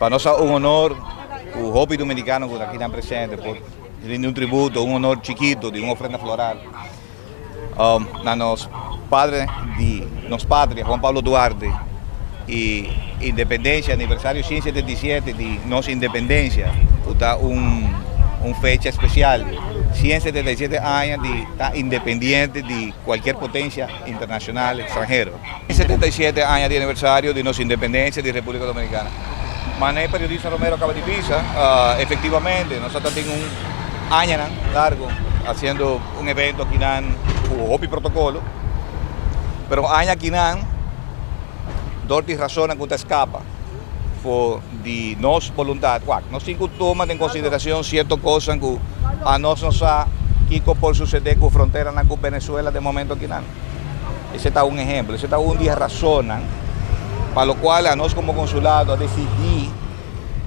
Para nós é um honor o hobby dominicano que aqui está presente, por render um tributo, um honor chiquito de uma ofrenda floral a nos pátria, Juan Pablo Duarte, e independência, aniversário 177 de nossa independência, está fecha especial, 177 anos de estar independente de qualquer potência internacional estrangeira. 177 anos de aniversário de nossa independência de República Dominicana. Mané periodista Romero acaba de pisar, efectivamente, nosotros tenemos un año largo haciendo un evento aquí en Hobby Protocolo, pero año aquí en Dorti razona que escapa por de nos voluntad, nos toma en consideración ciertas cosas que a nos ha Kiko por suceder con frontera con Venezuela de momento aquí. Ese está un ejemplo, ese está un día razona, para lo cual a nosotros como consulado a decidir,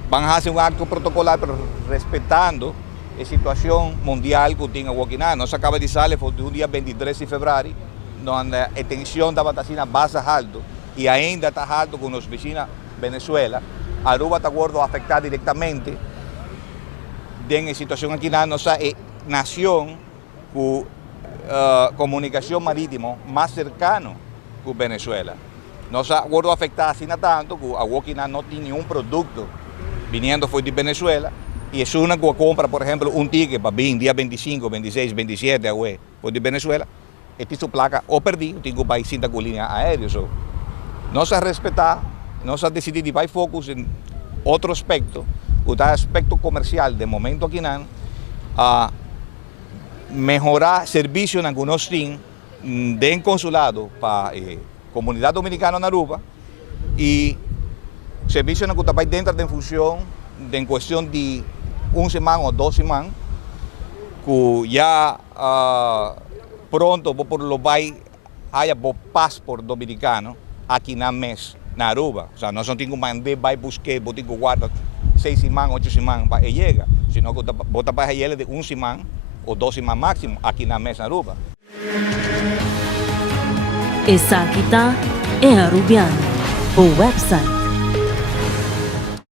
van a hacer un acto protocolar, pero respetando la situación mundial que tiene Guaquiná. Nos acaba de salir de un día 23 de febrero, donde la tensión de la vacina basa alto y ainda está alto con los vecinos Venezuela. Aruba está gordo afectar directamente en la situación aquí en nuestra nación con comunicación marítima más cercana con Venezuela. Nos ha gordo afectar así tanto que a Guaquiná no tiene ningún producto viniendo de Venezuela y es una que compra, por ejemplo, un ticket para venir día 25, 26, 27 de Venezuela, y su placa o perdí, tengo que ir sin línea aérea. Nos ha respetado, nos ha decidido ir focus en otro aspecto, el aspecto comercial de momento aquí a mejorar servicios en algunos teams de consulado para comunidad dominicana en Aruba y servicios que están dentro de función en cuestión de una semana o 2 semanas, que ya pronto por lo vai haya pasaporte dominicano aquí en mes na Aruba. O sea, no son tengo mandar vai buscar, tengo guarda 6 semanas, 8 semanas para llegar, sino que bota para llegar de 1 semana o 2 semanas máximo aquí en mes na Aruba. Essa aqui tá é Arubiano, o website